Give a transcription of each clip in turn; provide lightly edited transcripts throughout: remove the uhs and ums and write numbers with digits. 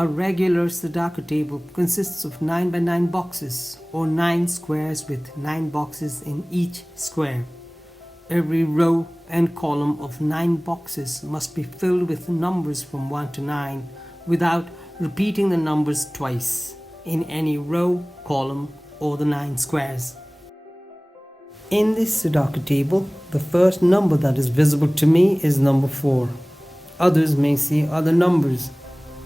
A regular Sudoku table consists of 9 by 9 boxes or 9 squares with 9 boxes in each square. Every row and column of 9 boxes must be filled with numbers from 1 to 9 without repeating the numbers twice in any row, column or the 9 squares. In this Sudoku table, the first number that is visible to me is number 4. Others may see other numbers,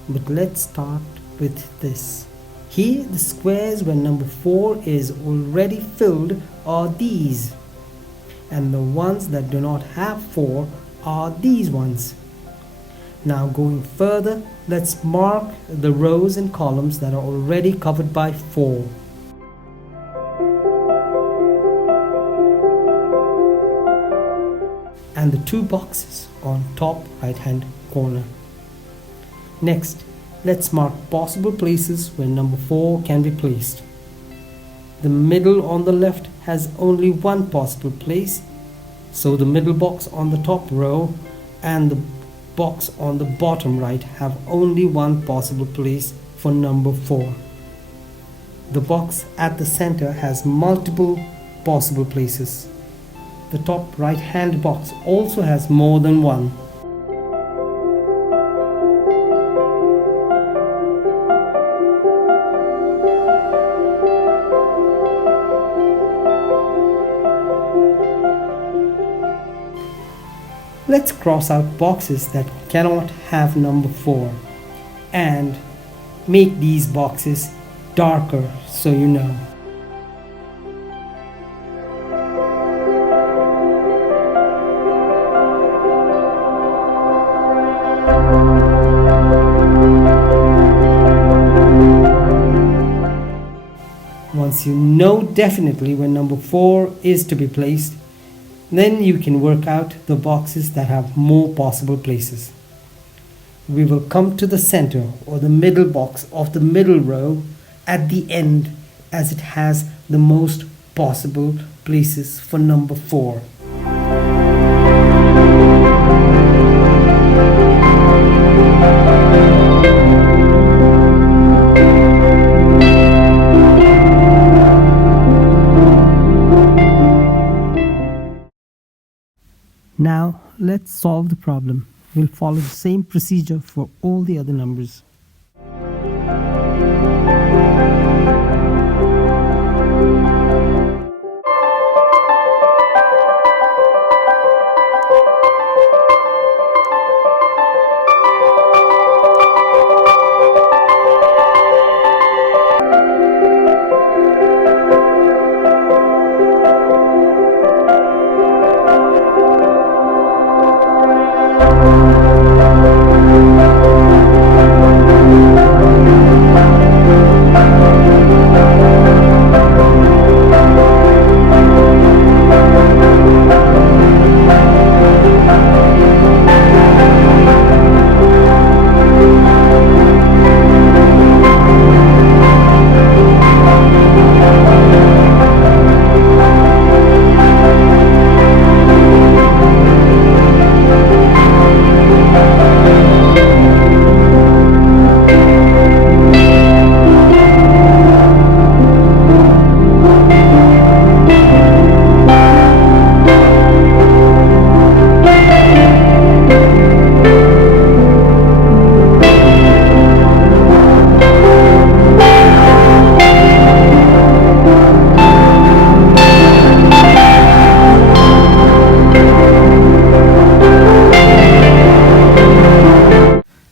but let's start with this. Here the squares where number 4 is already filled are these, and the ones that do not have 4 are these ones. Now going further, let's mark the rows and columns that are already covered by 4. And the 2 boxes on top right hand corner. Next, let's mark possible places where number 4 can be placed. The middle on the left has only one possible place, so the middle box on the top row and the box on the bottom right have only one possible place for number 4. The box at the center has multiple possible places. The top right hand box also has more than one. Let's cross out boxes that cannot have number 4 and make these boxes darker so you know. Once you know definitely where number 4 is to be placed, then you can work out the boxes that have more possible places. We will come to the center or the middle box of the middle row at the end, as it has the most possible places for number 4. Now let's solve the problem. We'll follow the same procedure for all the other numbers.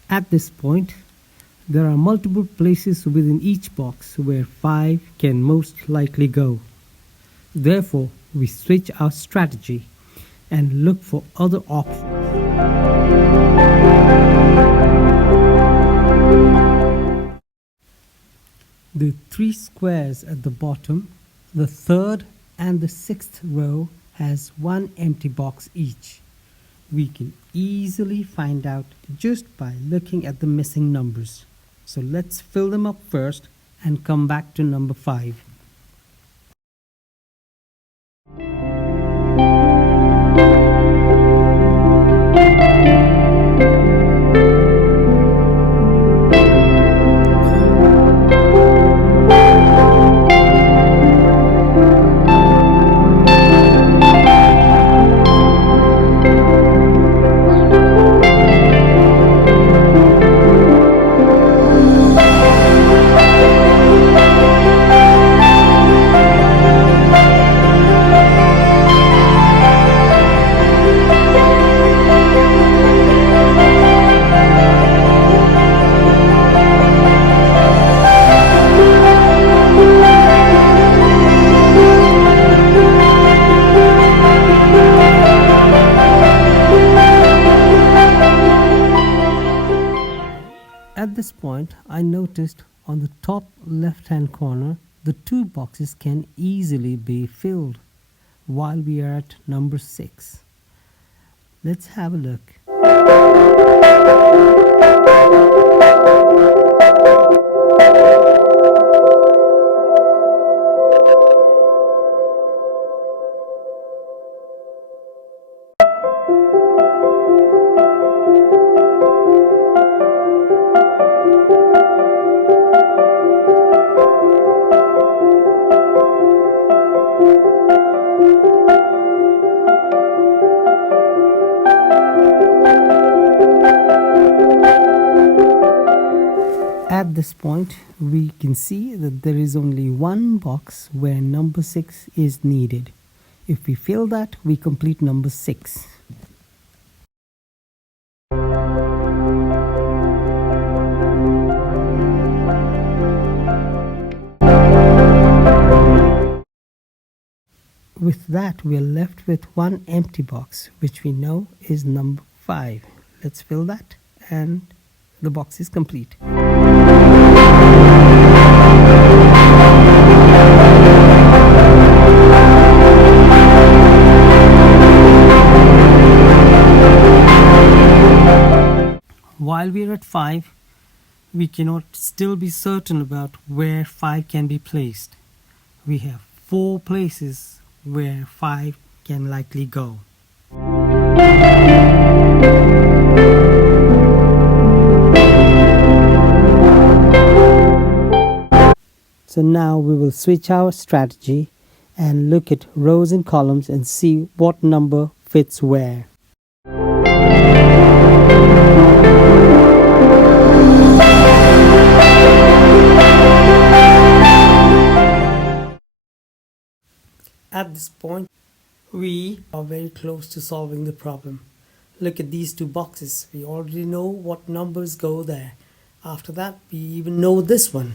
At this point, there are multiple places within each box where 5 can most likely go. Therefore, we switch our strategy and look for other options. The 3 squares at the bottom, the 3rd and the 6th row has one empty box each. We can easily find out just by looking at the missing numbers. So let's fill them up first and come back to number 5. At this point, I noticed on the top left-hand corner, the two boxes can easily be filled while we are at number 6. Let's have a look. At this point, we can see that there is only one box where number 6 is needed. If we fill that, we complete number 6. With that, we are left with one empty box, which we know is number 5. Let's fill that, and the box is complete. While we are at 5, we cannot still be certain about where 5 can be placed. We have 4 places where 5 can likely go. So now we will switch our strategy and look at rows and columns and see what number fits where. At this point, we are very close to solving the problem. Look at these two boxes. We already know what numbers go there. After that, we even know this one.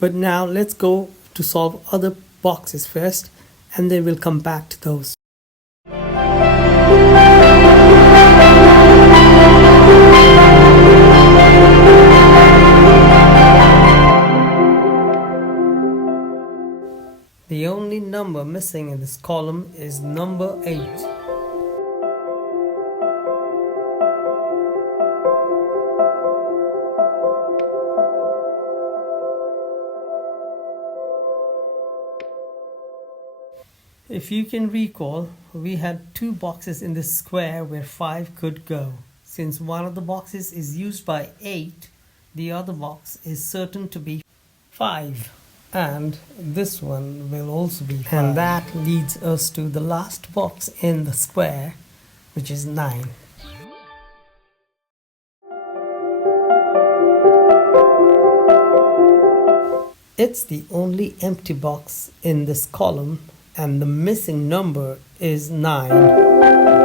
But now let's go to solve other boxes first, and then we'll come back to those. The only number missing in this column is number 8. If you can recall, we had 2 boxes in this square where 5 could go. Since one of the boxes is used by 8, the other box is certain to be 5. And this one will also be 5. And that leads us to the last box in the square, which is 9. It's the only empty box in this column, and the missing number is 9.